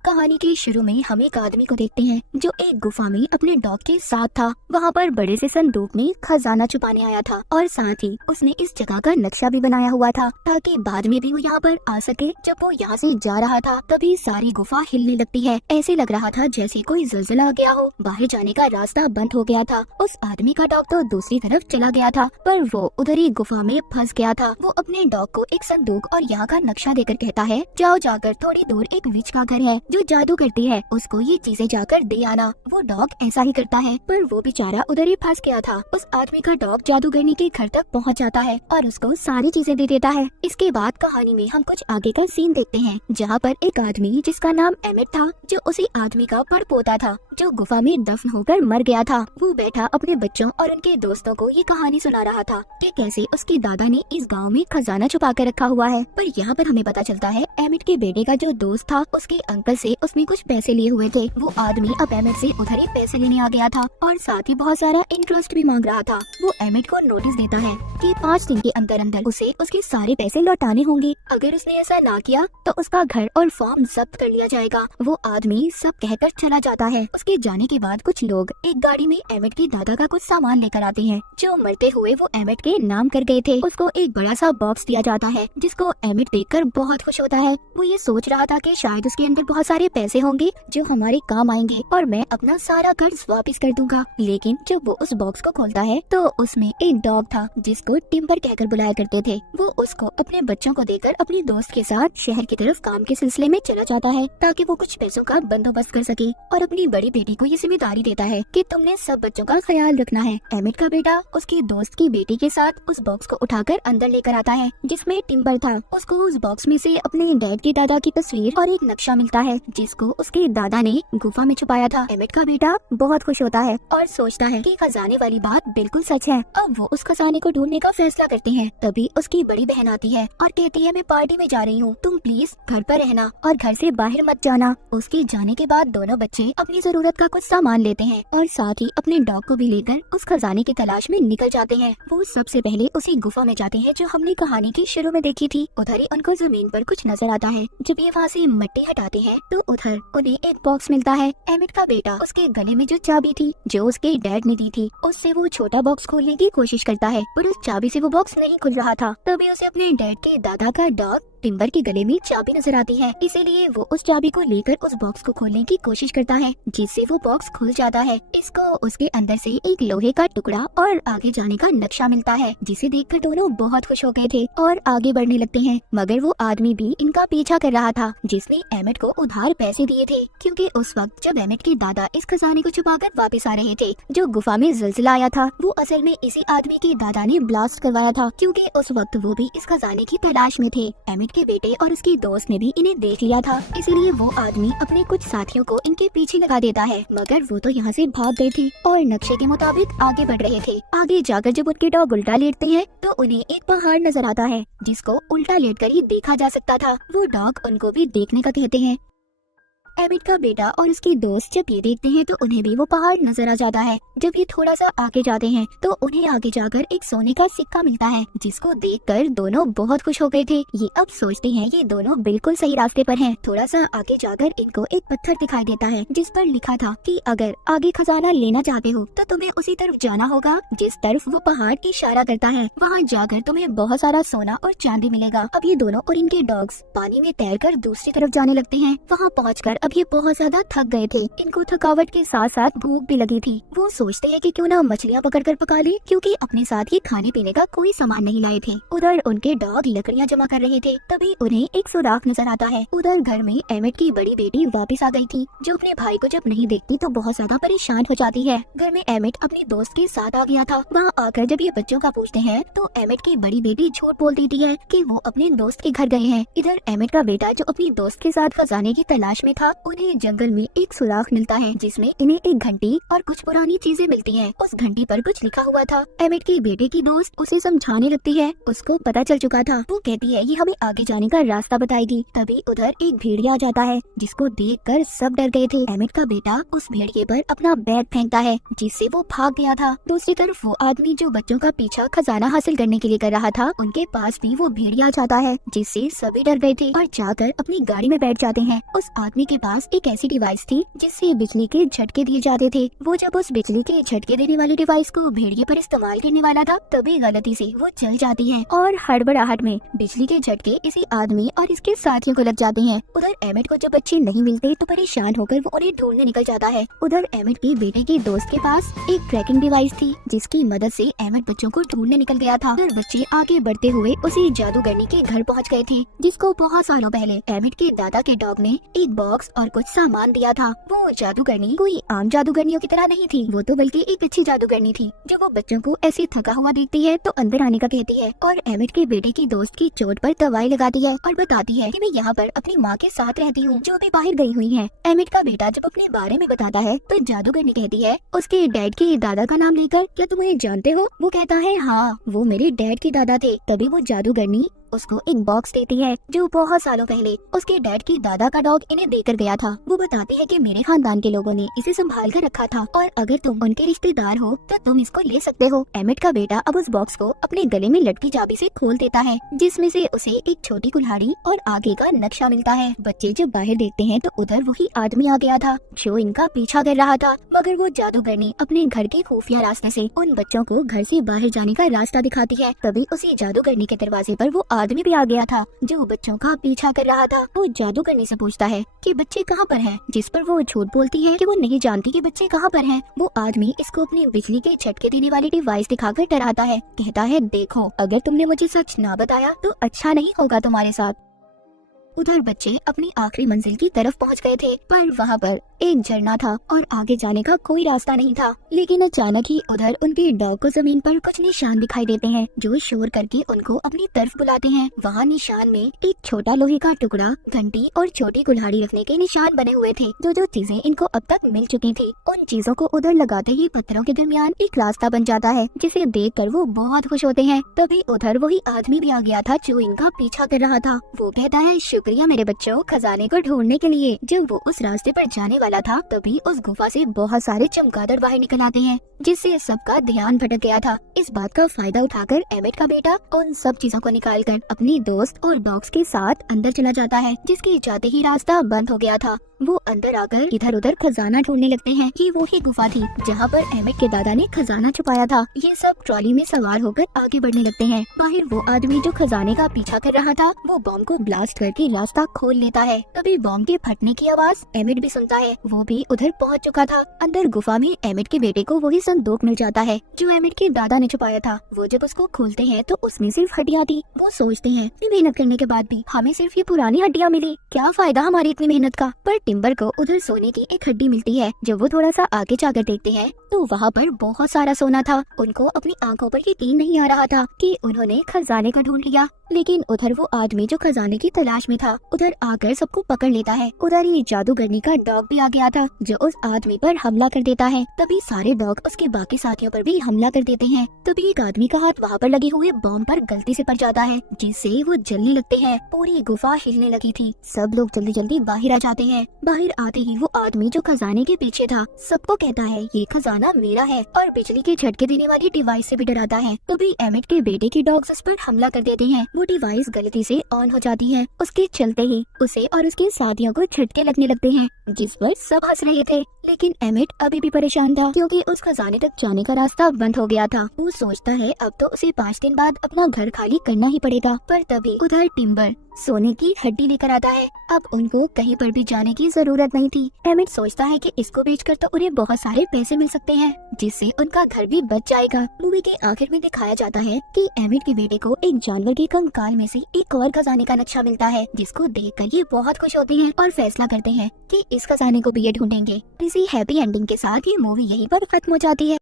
कहानी के शुरू में हम एक आदमी को देखते हैं जो एक गुफा में अपने डॉग के साथ था। वहाँ पर बड़े से संदूक में खजाना छुपाने आया था और साथ ही उसने इस जगह का नक्शा भी बनाया हुआ था ताकि बाद में भी वो यहाँ पर आ सके। जब वो यहाँ से जा रहा था तभी सारी गुफा हिलने लगती है। ऐसे लग रहा था जैसे कोई ज़लज़ला आ गया हो। बाहर जाने का रास्ता बंद हो गया था। उस आदमी का डॉग तो दूसरी तरफ चला गया था पर वो उधर ही गुफा में फंस गया था। वो अपने डॉग को एक संदूक और यहाँ का नक्शा देकर कहता है, जाओ जाकर थोड़ी दूर एक विच का घर है जो जादू करती है, उसको ये चीजें जाकर दे आना। वो डॉग ऐसा ही करता है पर वो बेचारा उधर ही फंस गया था। उस आदमी का डॉग जादूगरनी के घर तक पहुंच जाता है और उसको सारी चीजें दे देता है। इसके बाद कहानी में हम कुछ आगे का सीन देखते हैं जहाँ पर एक आदमी जिसका नाम एमिट था, जो उसी आदमी का पड़पोता था जो गुफा में दफन होकर मर गया था। वो बैठा अपने बच्चों और उनके दोस्तों को ये कहानी सुना रहा था कि कैसे उसके दादा ने इस गांव में खजाना छुपा कर रखा हुआ है। पर यहाँ पर हमें पता चलता है एमिट के बेटे का जो दोस्त था उसके अंकल से उसने कुछ पैसे लिए हुए थे। वो आदमी अब एमिट से उधर ही पैसे लेने आ गया था और साथ ही बहुत सारा इंटरेस्ट भी मांग रहा था। वो एमिट को नोटिस देता है कि 5 दिन के अंदर अंदर उसे उसके सारे पैसे लौटाने होंगे। अगर उसने ऐसा ना किया तो उसका घर और फार्म जब्त कर लिया जाएगा। वो आदमी सब कहकर चला जाता है। उसके जाने के बाद कुछ लोग एक गाड़ी में एमिट के दादा का कुछ सामान लेकर आते हैं जो मरते हुए वो एमिट के नाम कर गए थे। उसको एक बड़ा सा बॉक्स दिया जाता है जिसको एमिट देखकर बहुत खुश होता है। वो ये सोच रहा था कि शायद उसके अंदर बहुत सारे पैसे होंगे जो हमारे काम आएंगे और मैं अपना सारा कर्ज वापस कर दूंगा। लेकिन जब वो उस बॉक्स को खोलता है तो उसमें एक डॉग था जिसको टिम्बर कहकर बुलाया करते थे। वो उसको अपने बच्चों को देकर अपने दोस्त के साथ शहर की तरफ काम के सिलसिले में चला जाता है ताकि वो कुछ पैसों का बंदोबस्त कर सके और अपनी बड़ी बेटी को ये जिम्मेदारी देता है कि तुमने सब बच्चों का ख्याल रखना है। एमिट का बेटा उसके दोस्त की बेटी के साथ उस बॉक्स को उठाकर अंदर लेकर आता है जिसमें टिम्बर था। उसको उस बॉक्स में से अपने डैड के दादा की तस्वीर और एक नक्शा मिलता है जिसको उसके दादा ने गुफा में छुपाया था। एमिट का बेटा बहुत खुश होता है और सोचता है कि खजाने वाली बात बिल्कुल सच है। अब वो उस खजाने को ढूंढने का फैसला करते हैं। तभी उसकी बड़ी बहन आती है और कहती है, मैं पार्टी में जा रही हूँ, तुम प्लीज घर पर रहना और घर से बाहर मत जाना। उसके जाने के बाद दोनों बच्चे अपनी जरूरत का कुछ सामान लेते हैं और साथ ही अपने डॉग को भी लेकर उस खजाने की तलाश में निकल जाते हैं। वो सबसे पहले उसी गुफा में जाते हैं जो हमने कहानी के शुरू में देखी थी। उधर ही उनको जमीन पर कुछ नजर आता है। जब ये वहाँ से मिट्टी हटाते हैं तो उधर उन्हें एक बॉक्स मिलता है। एमिट का बेटा उसके गले में जो चाबी थी जो उसके डैड ने दी थी उससे वो छोटा बॉक्स खोलने की कोशिश करता है पर उस चाबी से वो बॉक्स नहीं खुल रहा था। तभी उसे अपने डैड के दादा का डॉग टिम्बर के गले में चाबी नजर आती है। इसीलिए वो उस चाबी को लेकर उस बॉक्स को खोलने की कोशिश करता है जिससे वो बॉक्स खुल जाता है। इसको उसके अंदर से एक लोहे का टुकड़ा और आगे जाने का नक्शा मिलता है जिसे देखकर दोनों बहुत खुश हो गए थे और आगे बढ़ने लगते हैं। मगर वो आदमी भी इनका पीछा कर रहा था जिसने एमिट को उधार पैसे दिए थे, क्योंकि उस वक्त जब एमिट के दादा इस खजाने को छुपाकर वापस आ रहे थे जो गुफा में ज़लज़ला आया था वो असल में इसी आदमी के दादा ने ब्लास्ट करवाया था, क्योंकि उस वक्त वो भी इस खजाने की तलाश में थे। एमिट के बेटे और उसके दोस्त ने भी इन्हें देख लिया था, इसलिए वो आदमी अपने कुछ साथियों को इनके पीछे लगा देता है। मगर वो तो यहाँ से भाग गए थे और नक्शे के मुताबिक आगे बढ़ रहे थे। आगे जाकर जब उनके डॉग उल्टा लेटते हैं तो उन्हें एक पहाड़ नजर आता है जिसको उल्टा लेटकर ही देखा जा सकता था। वो डॉग उनको भी देखने का कहते हैं। एमिट का बेटा और उसके दोस्त जब ये देखते हैं तो उन्हें भी वो पहाड़ नजर आ जाता है। जब ये थोड़ा सा आगे जाते हैं तो उन्हें आगे जाकर एक सोने का सिक्का मिलता है जिसको देखकर दोनों बहुत खुश हो गए थे। ये अब सोचते हैं ये दोनों बिल्कुल सही रास्ते पर हैं। थोड़ा सा आगे जाकर इनको एक पत्थर दिखाई देता है जिस पर लिखा था कि अगर आगे खजाना लेना चाहते हो तो तुम्हें उसी तरफ जाना होगा जिस तरफ वो पहाड़ की इशारा करता है। वहाँ जाकर तुम्हें बहुत सारा सोना और चांदी मिलेगा। अब ये दोनों और इनके डॉग्स पानी में तैरकर दूसरी तरफ जाने लगते हैं। वहाँ पहुँचकर अब ये बहुत ज्यादा थक गए थे। इनको थकावट के साथ साथ भूख भी लगी थी। वो सोचते हैं कि क्यों ना मछलियाँ पकड़कर पका ले, क्योंकि अपने साथ ये खाने पीने का कोई सामान नहीं लाए थे। उधर उनके डॉग लकड़ियाँ जमा कर रहे थे। तभी उन्हें एक सुराख नजर आता है। उधर घर में एमिट की बड़ी बेटी वापस आ गई थी जो अपने भाई को जब नहीं देखती तो बहुत ज्यादा परेशान हो जाती है। घर में एमिट अपने दोस्त के साथ आ गया था। वहाँ आकर जब ये बच्चों का पूछते हैं तो एमिट की बड़ी बेटी झूठ बोल देती है कि वो अपने दोस्त के घर गए हैं। इधर एमिट का बेटा जो अपनी दोस्त के साथ खजाने की तलाश में था उन्हें जंगल में एक सुराख मिलता है जिसमें इन्हें एक घंटी और कुछ पुरानी चीजें मिलती हैं। उस घंटी पर कुछ लिखा हुआ था। एमिट की बेटे की दोस्त उसे समझाने लगती है। उसको पता चल चुका था। वो कहती है ये हमें आगे जाने का रास्ता बताएगी। तभी उधर एक भेड़िया आ जाता है जिसको देखकर सब डर गए थे। एमिट का बेटा उस भेड़िए पर अपना बैग फेंकता है जिससे वो भाग गया था। दूसरी तरफ वो आदमी जो बच्चों का पीछा खजाना हासिल करने के लिए कर रहा था उनके पास भी वो भेड़िया आ जाता है जिससे सभी डर गए थे और जाकर अपनी गाड़ी में बैठ जाते हैं। उस आदमी के पास एक ऐसी डिवाइस थी जिससे बिजली के झटके दिए जाते थे। वो जब उस बिजली के झटके देने वाली डिवाइस को भेड़िए पर इस्तेमाल करने वाला था, तभी गलती से वो जल जाती है और हड़बड़ाहट में बिजली के झटके इसी आदमी और इसके साथियों को लग जाते हैं। उधर एमिट को जब बच्चे नहीं मिलते तो परेशान होकर वो उन्हें ढूंढने निकल जाता है। उधर एमिट के बेटे की दोस्त के पास एक ट्रैकिंग डिवाइस थी जिसकी मदद से एमिट बच्चों को ढूंढने निकल गया था। उधर बच्चे आगे बढ़ते हुए उसी जादूगरनी के घर पहुंच गए थे जिसको बहुत सालों पहले एमिट के दादा के डॉग ने एक बॉक्स और कुछ सामान दिया था। वो जादूगरनी कोई आम जादूगरनियों की तरह नहीं थी, वो तो बल्कि एक अच्छी जादूगरनी थी। जब वो बच्चों को ऐसे थका हुआ देखती है तो अंदर आने का कहती है और एमिट के बेटे की दोस्त की चोट पर दवाई लगाती है और बताती है कि मैं यहाँ पर अपनी माँ के साथ रहती हूँ जो भी बाहर गई हुई है। एमिट का बेटा जब अपने बारे में बताता है तो जादूगरनी कहती है उसके डैड के दादा का नाम लेकर, क्या तुम उन्हें जानते हो? वो कहता है हाँ, वो मेरे डैड के दादा थे। तभी वो जादूगरनी उसको एक बॉक्स देती है जो बहुत सालों पहले उसके डैड की दादा का डॉग इन्हें देकर गया था। वो बताती है कि मेरे खानदान के लोगों ने इसे संभाल कर रखा था और अगर तुम उनके रिश्तेदार हो तो तुम इसको ले सकते हो। एमिट का बेटा अब उस बॉक्स को अपने गले में लटकी चाबी से खोल देता है जिसमें से उसे एक छोटी कुल्हाड़ी और आगे का नक्शा मिलता है। बच्चे जब बाहर देखते हैं तो उधर वही आदमी आ गया था जो इनका पीछा कर रहा था, मगर वो जादूगरनी अपने घर के खुफिया रास्ते से उन बच्चों को घर से बाहर जाने का रास्ता दिखाती है। तभी उसी जादूगरनी के दरवाजे पर वो आदमी भी आ गया था जो बच्चों का पीछा कर रहा था। वो जादूगरनी से पूछता है कि बच्चे कहाँ पर हैं, जिस पर वो झूठ बोलती है कि वो नहीं जानती कि बच्चे कहाँ पर हैं। वो आदमी इसको अपनी बिजली के झटके देने वाली डिवाइस दिखाकर डराता है, कहता है देखो अगर तुमने मुझे सच ना बताया तो अच्छा नहीं होगा तुम्हारे साथ। उधर बच्चे अपनी आखिरी मंजिल की तरफ पहुंच गए थे पर वहां पर एक झरना था और आगे जाने का कोई रास्ता नहीं था। लेकिन अचानक ही उधर उनके डॉग को जमीन पर कुछ निशान दिखाई देते हैं जो शोर करके उनको अपनी तरफ बुलाते हैं। वहाँ निशान में एक छोटा लोहे का टुकड़ा, घंटी और छोटी कुल्हाड़ी रखने के निशान बने हुए थे। जो चीजें इनको अब तक मिल चुकी थी उन चीजों को उधर लगाते ही पत्थरों के दरमियान एक रास्ता बन जाता है जिसे देखकर वो बहुत खुश होते हैं। तभी उधर वही आदमी भी आ गया था जो इनका पीछा कर रहा था। वो कहता है शुक्रिया मेरे बच्चों खजाने को ढूंढने के लिए। जब वो उस रास्ते पर जाने वाला था तभी उस गुफा से बहुत सारे चमगादड़ बाहर निकल आते हैं जिससे सबका ध्यान भटक गया था। इस बात का फायदा उठाकर एमिट का बेटा उन सब चीजों को निकालकर अपनी दोस्त और डॉग्स के साथ अंदर चला जाता है जिसके जाते ही रास्ता बंद हो गया था। वो अंदर आकर इधर उधर खजाना ढूंढने लगते हैं कि वो ही गुफा थी जहाँ पर एमिट के दादा ने खजाना छुपाया था। ये सब ट्रॉली में सवार होकर आगे बढ़ने लगते हैं। बाहर वो आदमी जो खजाने का पीछा कर रहा था वो बॉम्ब को ब्लास्ट करके रास्ता खोल लेता है। तभी बॉम्ब के फटने की आवाज एमिट भी सुनता है। वो भी उधर पहुँच चुका था। अंदर गुफा में एमिट के बेटे को वही संदूक मिल जाता है जो एमिट के दादा ने छुपाया था। वो जब उसको खोलते हैं तो उसमें सिर्फ हड्डियाँ थी। वो सोचते हैं कि मेहनत करने के बाद भी हमें सिर्फ ये पुरानी हड्डियाँ मिली, क्या फायदा हमारी इतनी मेहनत का। पर टिम्बर को उधर सोने की एक हड्डी मिलती है। जब वो थोड़ा सा आगे जाकर देखते हैं तो वहाँ पर बहुत सारा सोना था। उनको अपनी आंखों पर यकीन नहीं आ रहा था कि उन्होंने खजाने को ढूंढ लिया। लेकिन उधर वो आदमी जो खजाने की तलाश में था उधर आकर सबको पकड़ लेता है। उधर ही जादूगरनी का डॉग भी आ गया था जो उस आदमी पर हमला कर देता है। तभी सारे डॉग उसके बाकी साथियों पर भी हमला कर देते हैं। तभी एक आदमी का हाथ वहाँ पर लगे हुए बॉम्ब पर गलती से पड़ जाता है जिससे वो जलने लगते हैं। पूरी गुफा हिलने लगी थी। सब लोग जल्दी जल्दी बाहर आ जाते हैं। बाहर आते ही वो आदमी जो खजाने के पीछे था सबको कहता है ये खजाना मेरा है और बिजली के झटके देने वाली डिवाइस से भी डराता है। तभी एमिट के बेटे की डॉग्स उस पर हमला कर देते हैं। वो डिवाइस गलती से ऑन हो जाती है। उसके चलते ही उसे और उसके साथियों को झटके लगने लगते हैं जिस पर सब हंस रहे थे। लेकिन एमिट अभी भी परेशान था क्योंकि उस खजाने तक जाने का रास्ता बंद हो गया था। वो सोचता है अब तो उसे 5 दिन बाद अपना घर खाली करना ही पड़ेगा। पर तभी उधर टिम्बर सोने की हड्डी लेकर आता है। अब उनको कहीं पर भी जाने की जरूरत नहीं थी। एमिट सोचता है कि इसको बेचकर तो उन्हें बहुत सारे पैसे मिल सकते हैं जिससे उनका घर भी बच जाएगा। मूवी के आखिर में दिखाया जाता है कि एमिट के बेटे को एक जानवर के कंकाल में से एक और खजाने का नक्शा मिलता है जिसको देखकर ये बहुत खुश होते हैं और फैसला करते हैं कि इस खजाने को भी ये ढूंढेंगे। इसी हैप्पी एंडिंग के साथ ये मूवी यहीं पर खत्म हो जाती है।